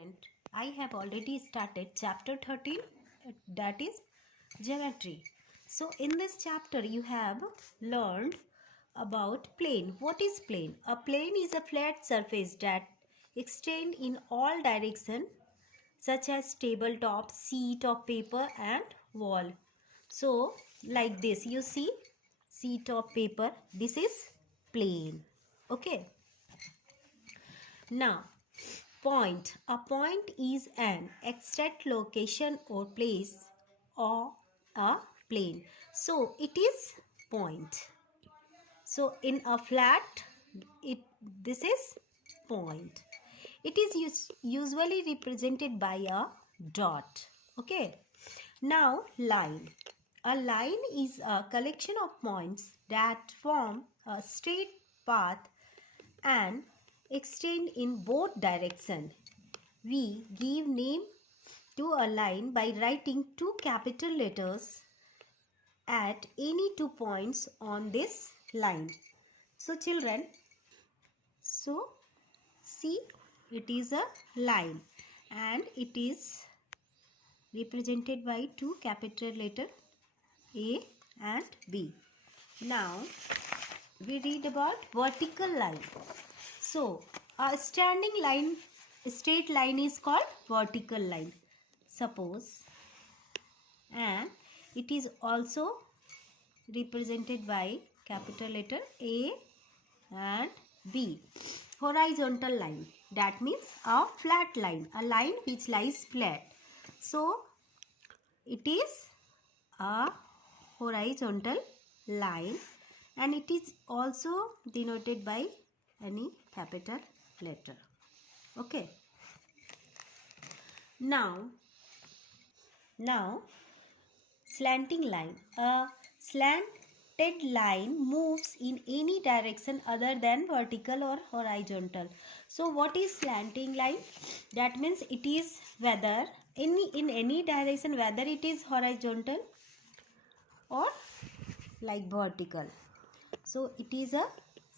student, I have already started chapter 13, that is geometry. So in this chapter you have learned about plane. What is plane? A plane is a flat surface that extends in all directions such as tabletop, sheet of paper and wall. So like this you see sheet of paper, this is plane. Okay. Now point. A point is an exact location or place or a plane. So it is point. So in a flat, this is point. It is usually represented by a dot. Okay. Now line. A line is a collection of points that form a straight path and extend in both directions. We give name to a line by writing two capital letters at any 2 points on this line. So children, see, it is a line and it is represented by two capital letter A and B. Now we read about vertical line. So a standing line, straight line is called vertical line. Suppose, and it is also represented by capital letter A and B. Horizontal line, that means a flat line, a line which lies flat. So it is a horizontal line and it is also denoted by any capital letter. Okay. Now slanting line. A slanted line moves in any direction other than vertical or horizontal. So what is slanting line? That means it is whether in any direction, whether it is horizontal or like vertical. So it is a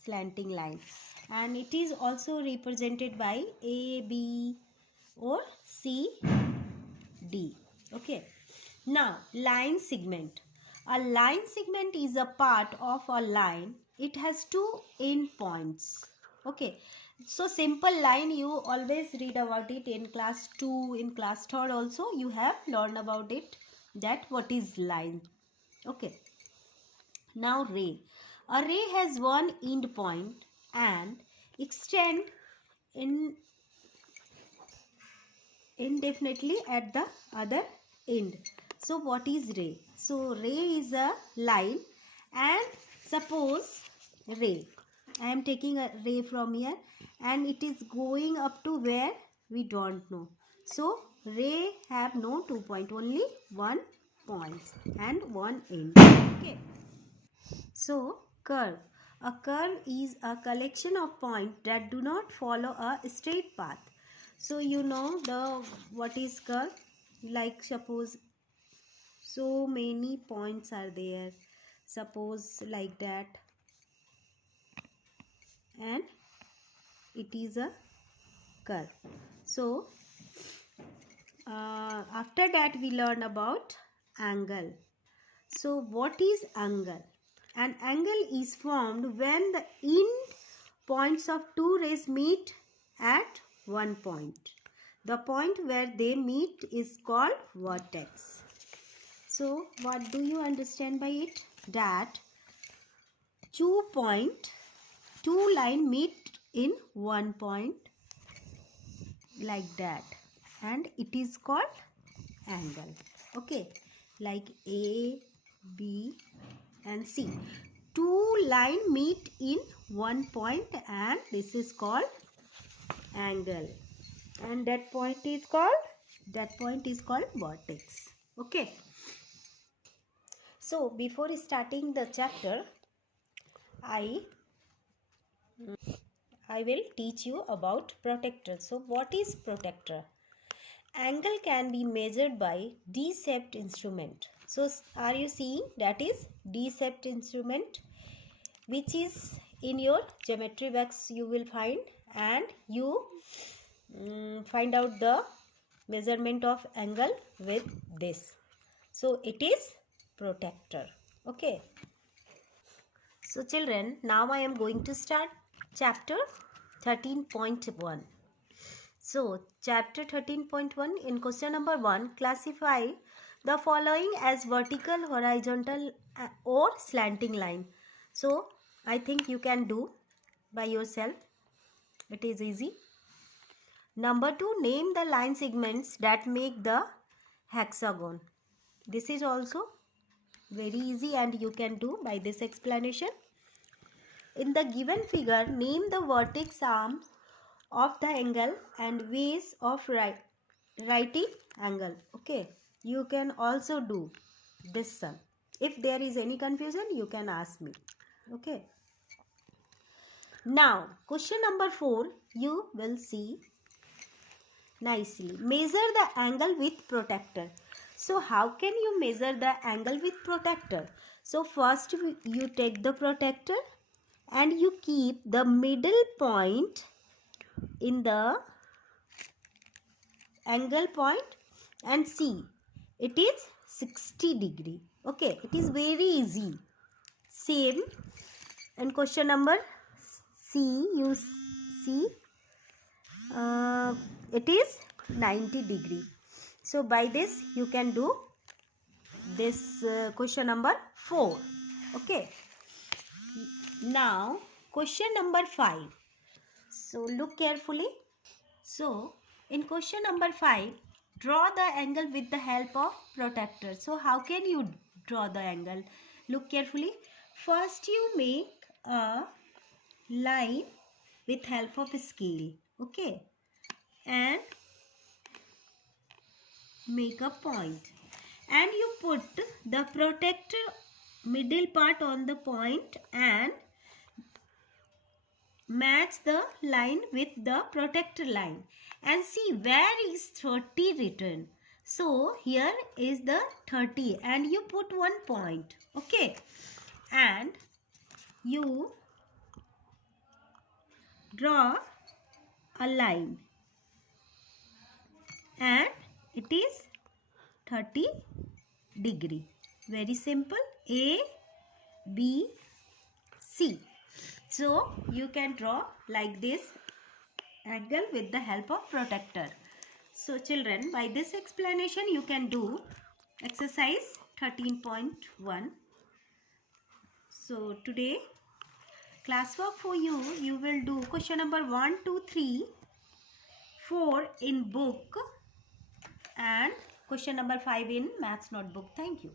slanting line and it is also represented by A, B or C, D. Okay. Now line segment. A line segment is a part of a line. It has two end points. Okay. So simple line you always read about it in class 2, in class 3rd also you have learned about it, that what is line. Okay. Now ray. A ray has one end point and extend indefinitely at the other end. So what is ray? So ray is a line and suppose ray, I am taking a ray from here and it is going up to where we don't know. So ray have no 2 point, only 1 point and 1 end. Okay. So curve. A curve is a collection of points that do not follow a straight path. So you know what is curve? Like suppose so many points are there. Suppose like that. And it is a curve. So after that we learn about angle. So what is angle? An angle is formed when the end points of two rays meet at one point. The point where they meet is called vertex. So what do you understand by it? That two line meet in one point like that and it is called angle. Okay, like A, B and C. Two line meet in one point and this is called angle, and that point is called vertex. Okay. So before starting the chapter, I will teach you about protractor. So what is protractor? Angle can be measured by D-shaped instrument. So are you seeing, that is D-shaped instrument, which is in your geometry box you will find, and you find out the measurement of angle with this. So it is protractor. Okay. So children, now I am going to start chapter 13.1. So chapter 13.1, in question number 1, classify the following as vertical, horizontal or slanting line. So I think you can do by yourself. It is easy. Number 2, name the line segments that make the hexagon. This is also very easy and you can do by this explanation. In the given figure, name the vertex arm of the angle and base of writing angle. Okay, you can also do this one. If there is any confusion, you can ask me. Okay. Now, question number 4, you will see nicely. Measure the angle with protractor. So, how can you measure the angle with protractor? So, first you take the protractor and you keep the middle point in the angle point and see it is 60 degree. Okay, it is very easy. Same in question number C, you see it is 90 degree. So by this you can do this question number 4. Okay. Now question number 5. So look carefully. So in question number 5, draw the angle with the help of protractor. So how can you draw the angle? Look carefully. First you make a line with help of scale. Okay. And make a point. And you put the protractor middle part on the point and match the line with the protractor line and see where is 30 written. So here is the 30 and you put one point. Okay. And you draw a line and it is 30 degree. Very simple. A, B, C. So you can draw like this angle with the help of protractor. So children, by this explanation you can do exercise 13.1. So today classwork for you, you will do question number 1, 2, 3, 4 in book and question number 5 in maths notebook. Thank you.